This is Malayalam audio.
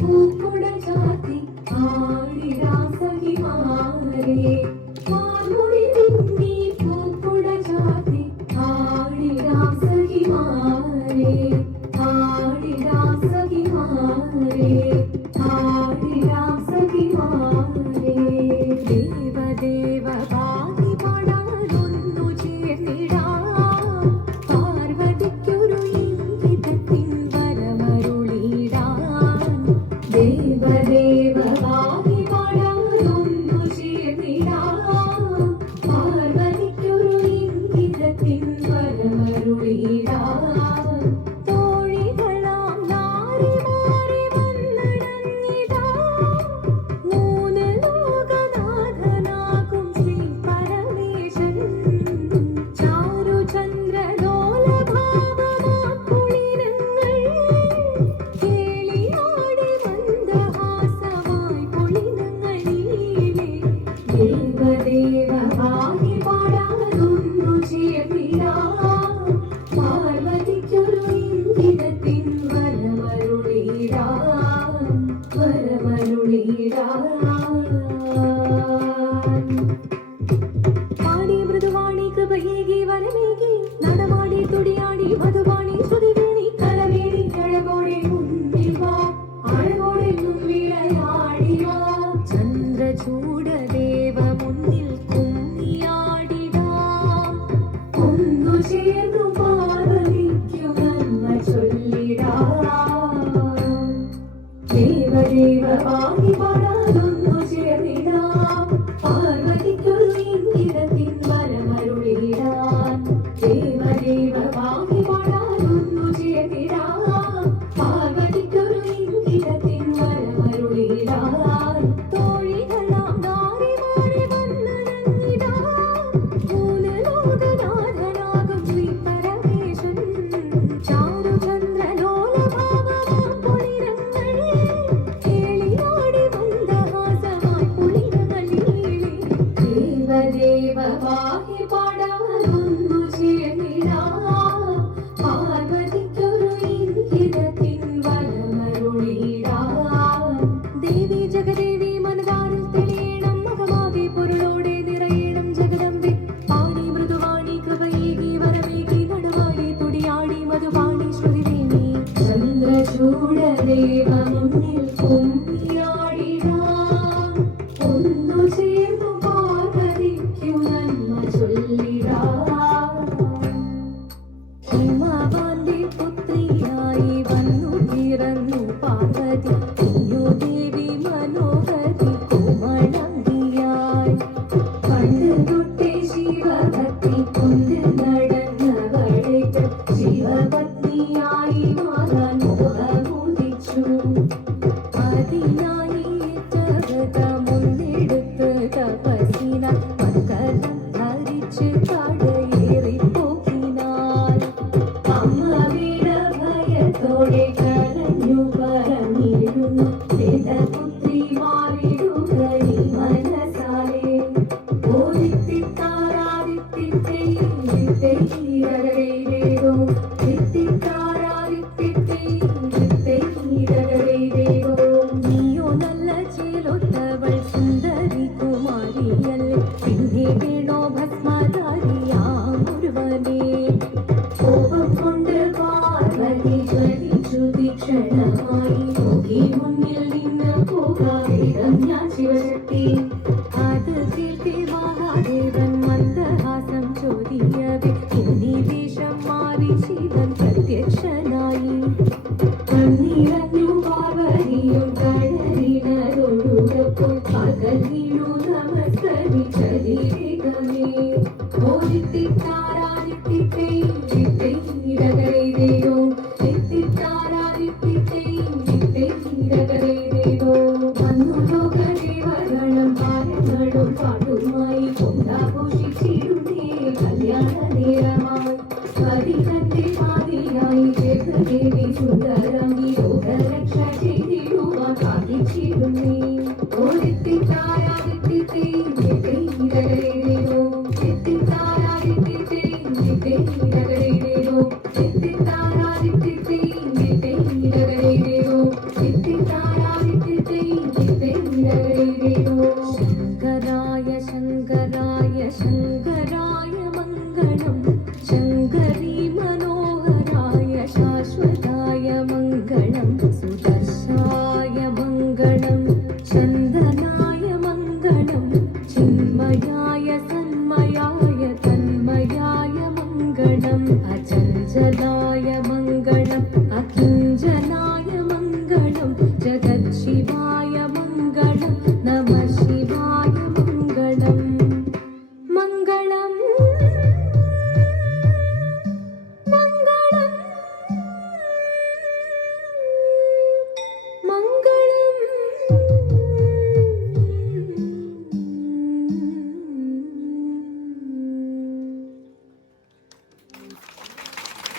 പൂക്കുട ചാത്തി ആടിരാ സഖിമാ ചന്ദ്രചൂഡദേവ മുന്നിൽ കുമ്മിയാടിടാം. ഒന്നു ചേർന്നു പാർവതിക്കു നന്മ ചൊല്ലിടാം. ദേവദേവ പാടി പാടാതൊന്നു ചേർന്നിടാം. പാർവതിക്കൊരു ഇംഗിതത്തിൻ വരമരുളിടാൻ. ദേവദേവ പാടി പാടാതൊന്നു ചേർന്നിടാം. പാർവതിക്കൊരു ഇംഗിതത്തിൻ വരമരുളിടാൻ. തോഴികളാം നാരിമാരെ വന്നണഞ്ഞിടാം. മൂലലോകനാഥനാകും ശ്രീപരമേശൻ. ചാരുചന്ദ്രലോലഭാവമാം പൊളിരങ്ങൾ കേളിയോടി മന്ദഹാസമായി പുളിരകൾ നീളി. ദേവദേവ പാഹി പാടാതൊന്നു ചേർന്നിടാം. പാർവതിക്കൊരു ഇംഗിതത്തിൻ വരമരുളിടാൻ. ദേവി ജഗദേവി മനതാരിൽ തെളിയണം. മകമാകെ പൊരുളോടെ നിറയണം ജഗദംബെ. പാണി മൃദുവാണി കൃപയേകി വരമേകി നടവാടി തുടിയാടി മധുവാണി ശ്രുതിവേണി. ചന്ദ്രചൂഡദേവ മുന്നിൽ കുമ്മിയാടിടാം. ഒന്നു ചേർന്നു പാർവതിക്കു നന്മ ചൊല്ലിടാം. ഹിമവാന്റെ പുത്രിയായി വന്നു പിറന്നു പാർവതി. കുഞ്ഞു ദേവി മനോഹരി കോമളാംഗിയായി. പണ്ട് തൊട്ടേ ശിവഭക്തി കൊണ്ട് നടന്നവൾക്ക് ശിവപത്നിയായി മാറാൻ മോഹമുദിച്ചു. അതിനായി ഏറ്റവൃതമൊന്നെടുത്ത് തപസ്സിന മക്കലം ധരിച്ച് കടയേറിപ്പോക്കിനാൾ. അമ്മ വീണ ഭയത്തോടെ കരഞ്ഞു പറഞ്ഞിരുന്നു. പുത്രി മാറിടുക നീ മനസാലെ. ഓരിത്തിത്താരാതിത്തിത്തേരോ നീയോ നല്ല ചേലൊത്തവൾ സുന്ദരി കുമാരിയല്ലേ. പിന്നെ വേണോ ഭസ്മധാരിയാമൊരുവനെ. കോപം കൊണ്ട് പാർവതി ജ്വലിച്ചു തീക്ഷണമായി. നോക്കി മുന്നിൽ നിന്ന് പോകാം ഞാൻ ശിവശക്തി. അത് കേട്ടി മഹാദേവൻ മന്ദഹാസം ചൊരിയവേ. വേഷം മാറി ശിവൻ പ്രത്യക്ഷനായി. കണ്ണിറഞ്ഞു പാർവതിയും കടലിനതൊഴുകപ്പോൾ പകൽ വീണു നമസ്കരിച്ചതിവേഗമേ. ഓരിത്തിത്താരാതിത്തിത്തേരോ തിത്തിത്താരാതിത്തിത്തേരോ. വന്നു ലോകദേവഗണം ഭാരങ്ങളും പാട്ടുമായി.